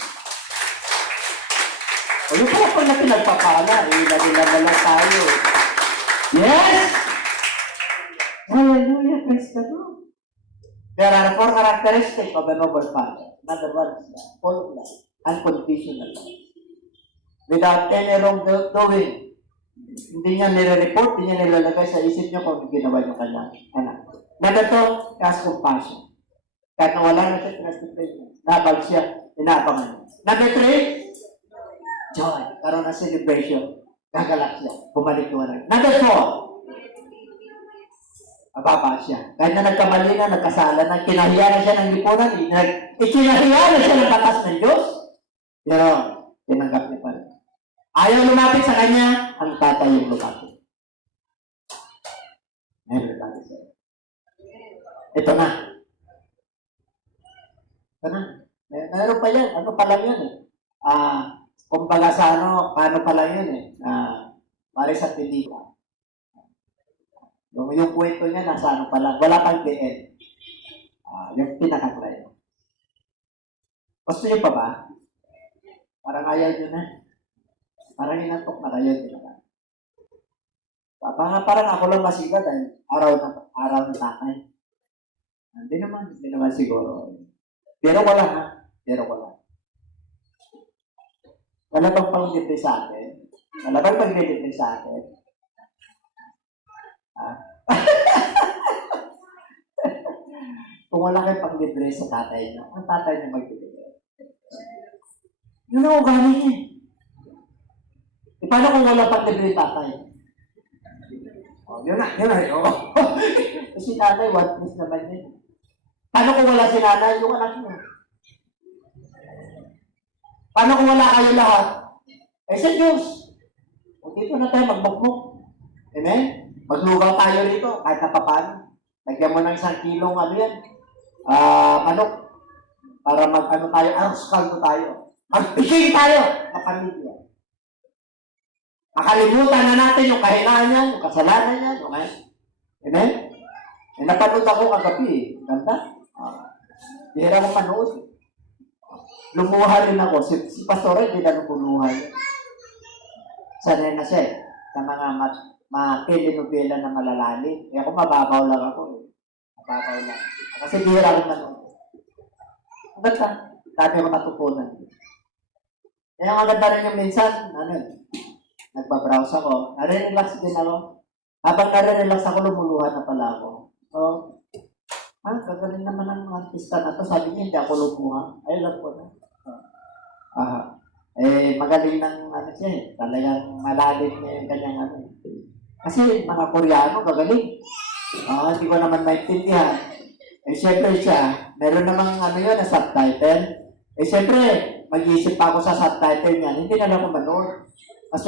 O yung palapakan na pinagpapala, nila tayo. Yes! Hallelujah, praise the Lord. There are 4 characteristics of a noble father. Number 1 is full of love, unconditional love. Without any wrongdoing. Hindi niya nire-report, hindi niya nilalagay sa isip niya kung ginawa niya kanyang anak. Number 2, has compassion. Kahit na wala na siya, nabag siya, inaabangan niya. Number 3, joy. Karoon na celebration. Gagalak siya. Bumalik ko na. Number 4, Mababa siya. Kahit na nagkamali na, nagkasala na, kinahiya na siya ng lipunan, ikinahiya na siya ng batas ng Diyos. Pero, tinanggap niya pa rin. Ayaw lumapit sa kanya, ang tatay yung lumapit. Ito na. Ito na. Meron pa yan. Ano pa lang yan eh. Kumbaga sa paano pa lang yun eh. Pare sa pelikula. Yung kwento niya, nasa ano pa lang. Wala pang DN. Yung pinakaklayo. Gusto niyo pa ba? Parang ayaw niyo na. Parang inantok na kayo. Parang ako lang masiga dahil araw na tatay. Hindi naman siguro. Pero wala ha. Pero wala. Wala bang pang-depre sa atin? Wala bang pang-depre sa atin? Kung wala kayong pang-depre sa tatay niya, ang tatay niya mag-depre. Yun ang ugali niya. Paano kung wala pang-depre tatay? Yun na. Si nanay, one piece naman yun. Paano kung wala si nanay? Yung anak niya. Paano kung wala kayo lahat? Sa Diyos. Dito na tayo magbukbuk. Amen? Maglugaw tayo rito, kahit na paano. Lagyan mo ng 1 kilong yan. Manok. Para tayo, arroz caldo tayo. Magpiging tayo na pamilya. Makalimutan na natin yung kahinaan niya, yung kasalanan niya. Okay? Amen? Napanood ako kagabi. Ganda. Bihira ko panood. Lumuha rin ako. Si Pastor hindi na lumuha. Sanay na siya sa mga telenovela na malalalim. Kaya ako mababaw lang ako. Mababaw lang. Kasi bihira ko manood. Ang ganda. Dati ako natutunan. Kaya ang ganda rin yung minsan, nagbabrowse ako. Nare-relax din ako. Habang nare-relax ako, lumuluhan na pala ako. So, gagaling naman ang artista na to. Sabi niya, hindi ako lumuha. Ay, alam ko na. Magaling ng siya eh. Talagang malalim niya yung kanyang Kasi mga Koreano, gagaling. Hindi ko naman maintindihan. Siyempre siya, meron namang yun na subtitle. Siyempre, mag-iisip pa ako sa subtitle niya. Hindi na lang ako manood. Kasi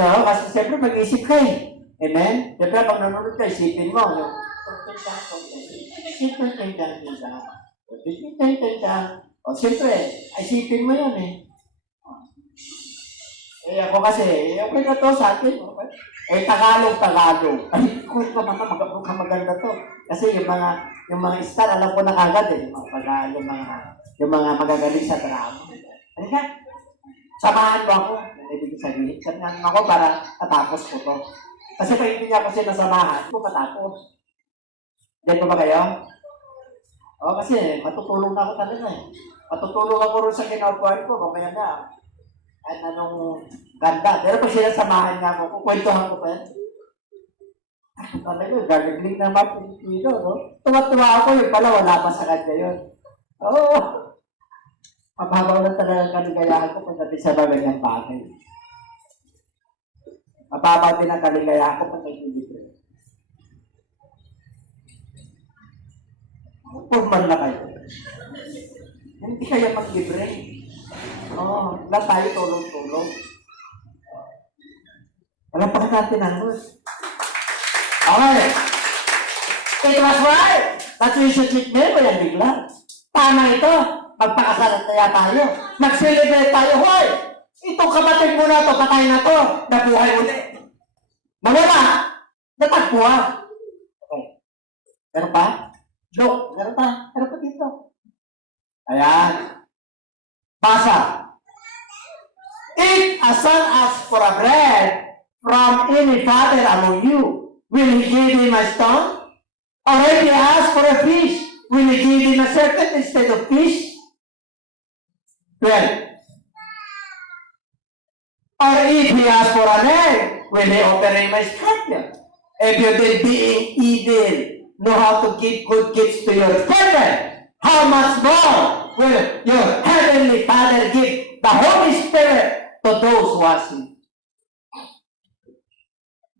siyempre mag-iisip ka eh. Amen? Siyempre, pag nanonood ka, isipin mo. Siyempre, isipin mo yun eh. Ako kasi, okay na to sa atin. Tagalog. Ay, kung maganda to. Kasi yung mga star, alam ko na kagad eh. Yung mga magagaling sa drama. Halika, samahan mo ako. Ibig sabihin, samahan mo ako para matapos ko to. Kasi pag hindi niya ako sinasamahan, ko matapos. Diyan pa ba kayo? Kasi matutulong na ako talaga eh. Matutulong ako rin sa kinaupuan ko, mamaya na. At anong ganda. Pero pag sinasamahan nga ako, kukwentuhan ko pa yan. Talaga, gagagling naman dito, no? Tuwa-tuwa ako, yung pala wala pa sa kanya yun. Mababaw na talaga ang kaligayahan ko pagdating sa mga ganyang bagay. Mababaw din ang kaligayahan ko pag nag-libre. Purman na kayo. Hindi kayo mag-libre. Lahat tayo tulong-tulong. Wala pa natin ang okay. It was right that we should meet me. Walang bigla. Tama ito. Magpakasalan kaya tayo. Mag-celebrate tayo. Hoy! Itong kapatid mo na to, patay na to. Nabuhay ulit. Nawala. Natagpuan. Okay. Meron pa? Look. Meron pa dito. Ayan. Basa. If a son asks for a bread from any father among you, will he give him a stone? Or if he asks for a fish, will he give him a serpent instead of fish? 12. Or if he asks for an egg, will he offer him a scorpion? If you then being evil know how to give good gifts to your children, how much more will your heavenly Father give the Holy Spirit to those who ask Him?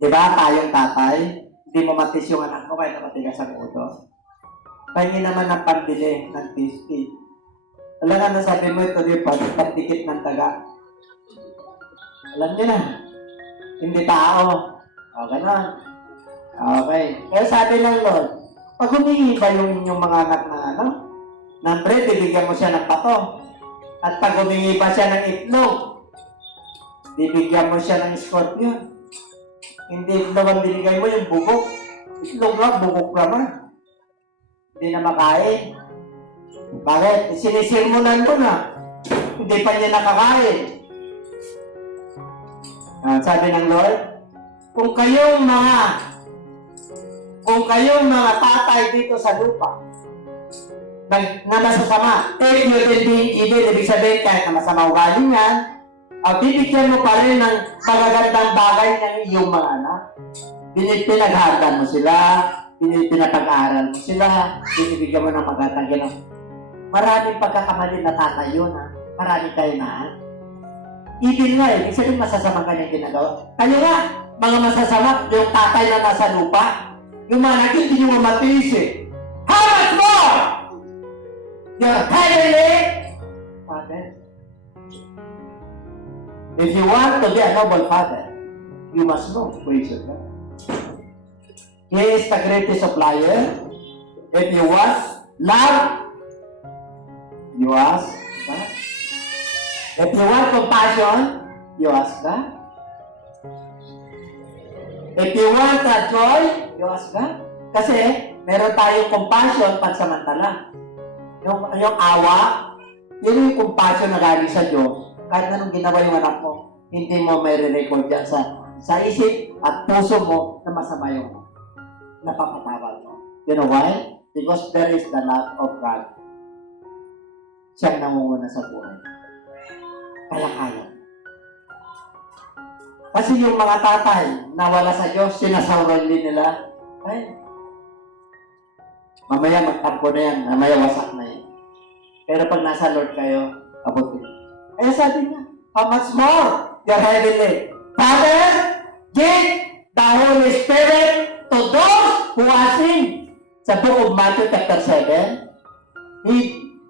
Diba tayong tatay? Hindi mo matis yung anak mo kaya matigas ang ulo. Pahingi naman ng pambili ng tisty. Wala nga nasabi mo ito yung pagdikit ng taga. Alam niyo na. Hindi tao. O, ganon. Okay. Kaya sabi ng Lord, pag humingi ba yung inyong mga anak ng bread, bibigyan mo siya ng pato. At pag humingi ba siya ng itlog, bibigyan mo siya ng scorpion. Hindi itlog ang binigay mo, yung bubok. Itlog lang, bubok naman. Hindi na makain. Bakit? Sinisirmunan mo na. Hindi pa niya nakakain. Sabi ng Lord, kung kayong mga tatay dito sa lupa, na masasama, if you will be evil, ibig sabihin kahit na masama ugali yan, bibigyan mo pa rin ng magagandang bagay ng iyong mga anak. Pinaghahandaan mo sila, pinapag-aaral mo sila, binibigyan mo ng magandang gano'n. Maraming pagkakamali na tatayo na, maraming kayo na. Evil nga ibig sabihin masasama kanyang ginagawa. Kayo nga, mga masasama, yung tatay na nasa lupa, yung mga anak hindi nyo mamatiis eh. How much more? Your heavenly Father. If you want to be a noble father, you must know praise of God. He is the greatest supplier. If you want love, you ask God. If you want compassion, you ask God. If you want joy, you ask God. Kasi meron tayong compassion pansamantala. Yung awa, yun yung compassion na galing sa Diyos. Kahit anong ginawa yung anak mo, hindi mo may re-record yan sa isip at puso mo na masama yung napapatawad mo. You know why? Because there is the love of God. Siyang nangunguna sa buhay. Kaya kaya. Kasi yung mga tatay na wala sa Diyos, sinasawran din nila. Ay, mamaya magtampo na yan, mamaya wasak na yan. Pero pag nasa Lord kayo, abutin. Kaya sabi niya, how much more your heavenly Father give the Holy Spirit to those who ask Him. Sa book of Matthew chapter 7,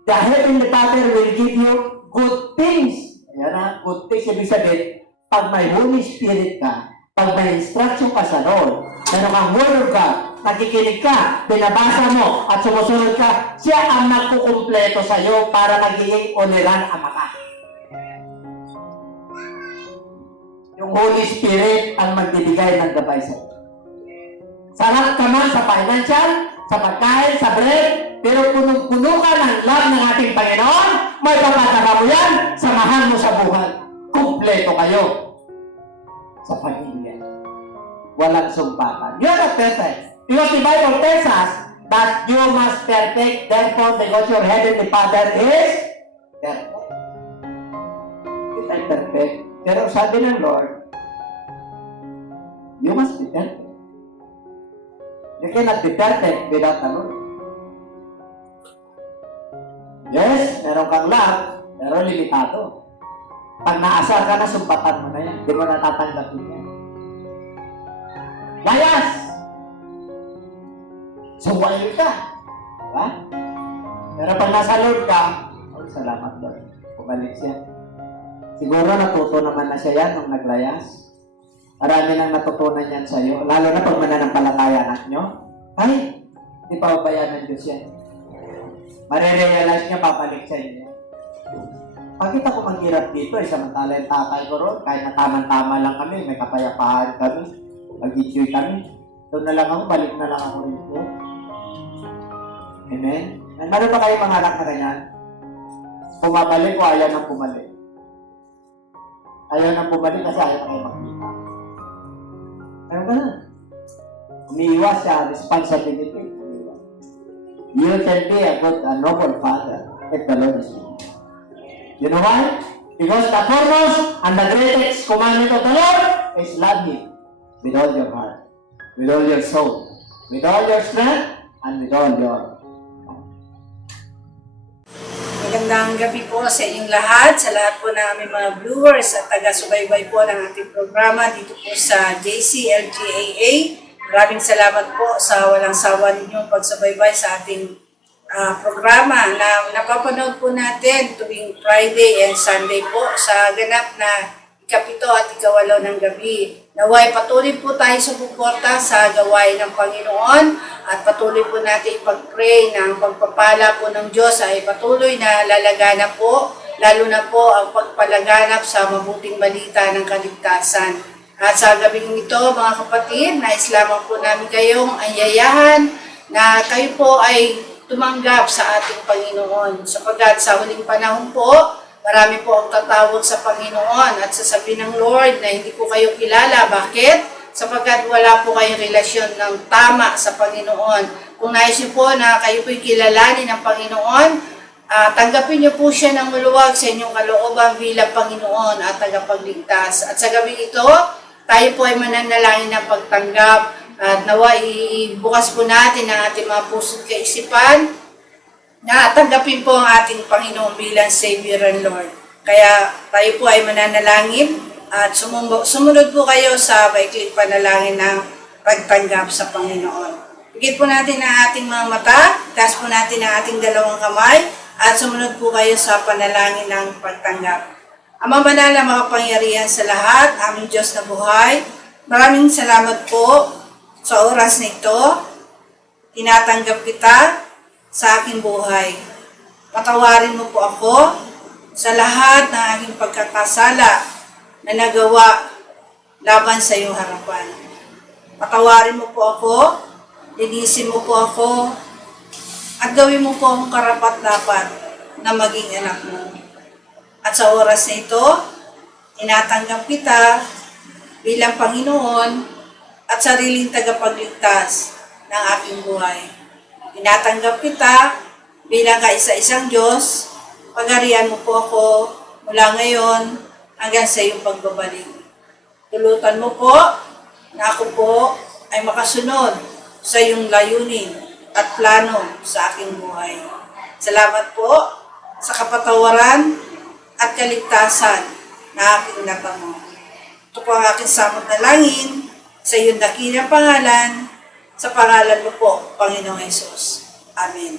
the heavenly Father will give you good things. Ayan na, good things. Ibig sabihin, pag may Holy Spirit ka, pag may instruction ka sa Lord, meron kang Word of God, nakikinig ka, binabasa mo, at sumusunod ka, siya ang magkukumpleto sa iyo para magiging uniran ama ka. Yung Holy Spirit ang magbibigay ng gabay sa iyo. Sarap ka man sa financial, sa pagkain, sa bread, pero punong-puno ka ng love ng ating Panginoon, may papadala mo yan, samahan mo sa buhay. Kumpleto kayo sa pamilya. Walang sumbatan. You're not perfect. Because the Bible tells us that you must perfect, therefore, because your heavenly Father is perfect. Hindi tayo perfect. Pero sabi ng Lord, you must be perfect. You cannot be perfect without the Lord. Yes, meron kang love, pero limitado. Pag naasar ka na, sumpatan mo na yan. Hindi mo natatanggapin yan. Layas! Suwail ka. Diba? Pero pag nasa Lord ka, oh, salamat Lord. Pumalik siya. Siguro natuto naman na siya yan nung naglayas. Marami nang natutunan yan sa iyo. Lalo na pag mananampalataya anak nyo. Ay, hindi pa bayan ng Diyos yan. Marirealize niya, papalik sa inyo. Bakit ako maghirap dito samantala yung tatay ko ron, kahit na tama-tama lang kami, may kapayapaan kami, mag-enjoy kami. Doon na lang ako, balik na lang ako rito. Amen? Meron pa kayo mga anak na ganyan? Pumabalik o ayaw nang pumalik? Ayaw nang pumalik kasi ayaw na kayo makita. Meron ka na. Umiiwas siya, responsibility. You can be a good, a noble father if the Lord is with you. You know why? Because the foremost and the greatest commandment of the Lord is love Him with all your heart, with all your soul, with all your strength, and with all your... Magandang gabi po sa inyong lahat, sa lahat po ng aming mga viewers at taga-subaybay po ng ating programa dito po sa JCLGAA, Maraming salamat po sa walang sawa ninyong pagsubaybay sa ating programa na napapanood po natin tuwing Friday and Sunday po sa ganap na ikapito at ikawalo ng gabi. Naway patuloy po tayo sa suporta sa gawain ng Panginoon at patuloy po natin ipag-pray na ang pagpapala po ng Diyos ay patuloy na lalaganap po, lalo na po ang pagpalaganap sa mabuting balita ng kaligtasan. At sa gabing ito, mga kapatid, nais lamang po namin kayong anyayahan na kayo po ay tumanggap sa ating Panginoon. Sapagkat sa huling panahon po, marami po ang tatawag sa Panginoon at sasabihin ng Lord na hindi ko kayo kilala. Bakit? Sapagkat wala po kayong relasyon ng tama sa Panginoon. Kung nais niyo po na kayo po'y kilalanin ng Panginoon, tanggapin niyo po siya ng maluwag sa inyong kalooban bilang Panginoon at tagapagligtas. At sa gabi ito, tayo po ay mananalangin ng pagtanggap at nawa ibukas po natin ang ating mga puso't kaisipan na tanggapin po ang ating Panginoon bilang Savior and Lord. Kaya tayo po ay mananalangin at sumunod po kayo sa maikling panalangin ng pagtanggap sa Panginoon. Bigyan po natin ang ating mga mata, taas po natin ang ating dalawang kamay at sumunod po kayo sa panalangin ng pagtanggap. Ama banal na makapangyarihan sa lahat, aming Diyos na buhay, maraming salamat po sa oras na ito. Tinatanggap kita sa aking buhay. Patawarin mo po ako sa lahat ng aking pagkakasala na nagawa laban sa iyong harapan. Patawarin mo po ako, linisin mo po ako, at gawin mo po akong karapat-dapat na maging anak mo. At sa oras na ito, tinatanggap kita bilang Panginoon at sariling tagapagligtas ng aking buhay. Tinatanggap kita bilang kaisa-isang Diyos. Pagarian mo po ako mula ngayon hanggang sa iyong pagbabalik. Tulutan mo po na ako po ay makasunod sa iyong layunin at plano sa aking buhay. Salamat po sa kapatawaran at kaligtasan na aking natamo. Ito po ang aking samot na langin sa iyong dakilang pangalan, sa pangalan mo po, Panginoong Hesus. Amen.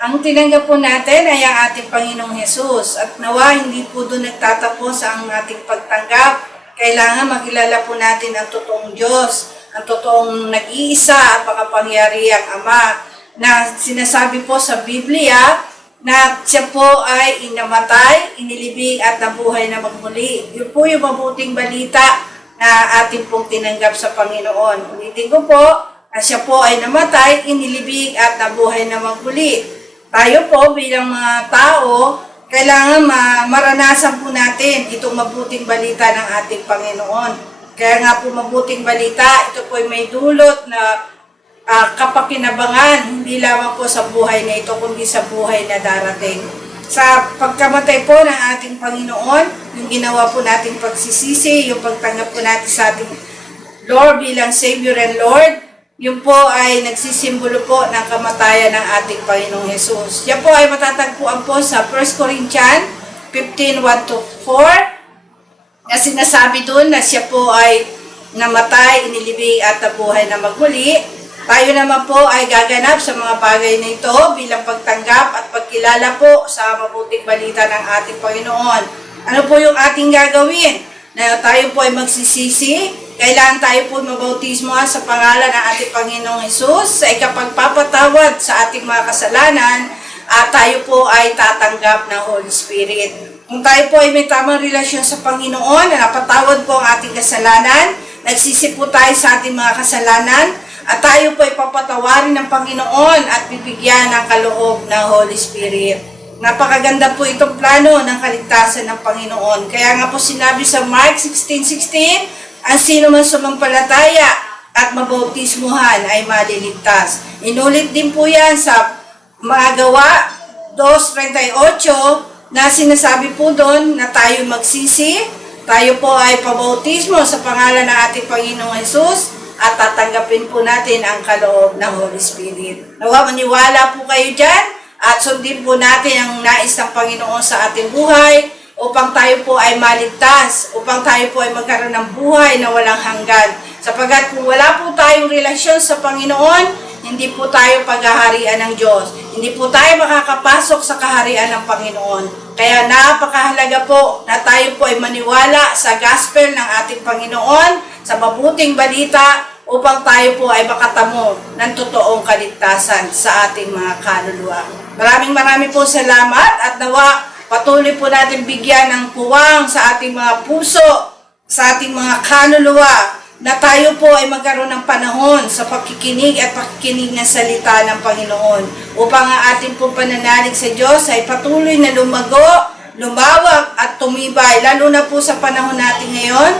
Ang tinanggap po natin ay ang ating Panginoong Hesus at nawa hindi po doon nagtatapos ang ating pagtanggap. Kailangan makilala po natin ang totoong Diyos, ang totoong nag-iisa at makapangyarihang Ama na sinasabi po sa Biblia na siya po ay inamatay, inilibing at nabuhay na magmuli. Yun po yung mabuting balita na ating pong tinanggap sa Panginoon. Ulitin ko po na siya po ay namatay, inilibing at nabuhay na magmuli. Tayo po bilang mga tao, kailangan maranasan po natin itong mabuting balita ng ating Panginoon. Kaya nga po mabuting balita, ito po ay may dulot na kapakinabangan, hindi lamang po sa buhay na ito, kundi sa buhay na darating. Sa pagkamatay po ng ating Panginoon, yung ginawa po nating pagsisisi, yung pagtanggap po natin sa ating Lord bilang Savior and Lord, yun po ay nagsisimbolo po ng kamatayan ng ating Panginoong Hesus. Yan po ay matatagpuan po sa 1 Corinthians 15:1-4, na sinasabi doon na siya po ay namatay, inilibing at nabuhay na magmuli. Tayo naman po ay gaganap sa mga bagay na ito bilang pagtanggap at pagkilala po sa mabuting balita ng ating Panginoon. Ano po yung ating gagawin? Na tayo po ay magsisisi, kailangan tayo po mabautismo sa pangalan ng ating Panginoong Hesus sa ikapagpapatawad sa ating mga kasalanan at tayo po ay tatanggap ng Holy Spirit. Kung tayo po ay may tamang relasyon sa Panginoon na napatawad po ang ating kasalanan, nagsisi po tayo sa ating mga kasalanan, at tayo po ay papatawarin ng Panginoon at bibigyan ng kaloob ng Holy Spirit. Napakaganda po itong plano ng kaligtasan ng Panginoon. Kaya nga po sinabi sa Mark 16:16, ang sino man sumampalataya at mabautismuhan ay maliligtas. Inulit din po yan sa mga Gawa 2:38 na sinasabi po doon na tayo magsisi, tayo po ay pabautismo sa pangalan ng ating Panginoong Hesus, at tatanggapin po natin ang kaloob ng Holy Spirit. Nawa maniwala po kayo dyan at sundin po natin ang nais ng Panginoon sa ating buhay upang tayo po ay maligtas, upang tayo po ay magkaroon ng buhay na walang hanggan. Sapagat kung wala po tayong relasyon sa Panginoon, hindi po tayo paghaharian ng Diyos. Hindi po tayo makakapasok sa kaharian ng Panginoon. Kaya napakahalaga po na tayo po ay maniwala sa gospel ng ating Panginoon, sa mabuting balita, upang tayo po ay makatamo ng totoong kaligtasan sa ating mga kaluluwa. Maraming po salamat at nawa patuloy po natin bigyan ng puwang sa ating mga puso, sa ating mga kaluluwa, na tayo po ay magkaroon ng panahon sa pakikinig at pakikinig ng salita ng Panginoon upang ang ating pong pananalig sa Diyos ay patuloy na lumago, lumawak at tumibay, lalo na po sa panahon natin ngayon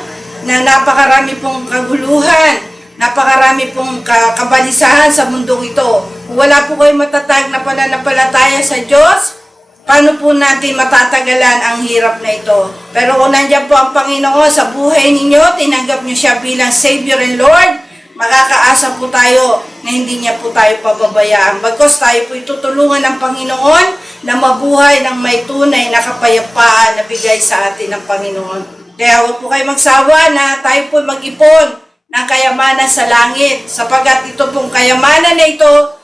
na napakarami pong kaguluhan, napakarami pong kabalisahan sa mundong ito. Kung wala po kayo matatag na pananampalataya sa Diyos, paano po natin matatagalan ang hirap na ito? Pero kung nandiyan po ang Panginoon sa buhay ninyo, tinanggap nyo siya bilang Savior and Lord, makakaasa po tayo na hindi niya po tayo pababayaan. Bagkus tayo po itutulungan ng Panginoon na mabuhay ng may tunay na kapayapaan na bigay sa atin ng Panginoon. Kaya huwag po kayo magsawa na tayo po mag-ipon ng kayamanan sa langit, sapagat ito pong kayamanan na ito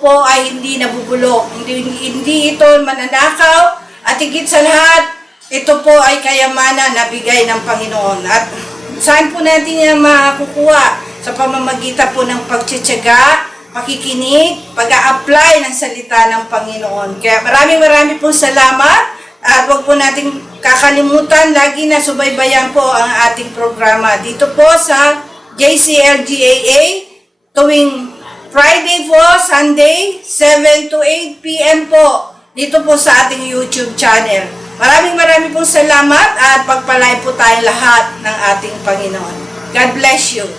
po ay hindi nabubulok, hindi ito mananakaw, at higit sa lahat, ito po ay kayamanan na bigay ng Panginoon. At saan po natin yan makukuha? Sa pamamagitan po ng pagtsatsaga, pakikinig, pag-a-apply ng salita ng Panginoon. Kaya maraming po salamat, at huwag po natin kakalimutan, lagi na subaybayan po ang ating programa dito po sa JCLGAA tuwing Friday po, Sunday, 7 to 8 p.m. po, dito po sa ating YouTube channel. Maraming po salamat at pagpalain po tayong lahat ng ating Panginoon. God bless you.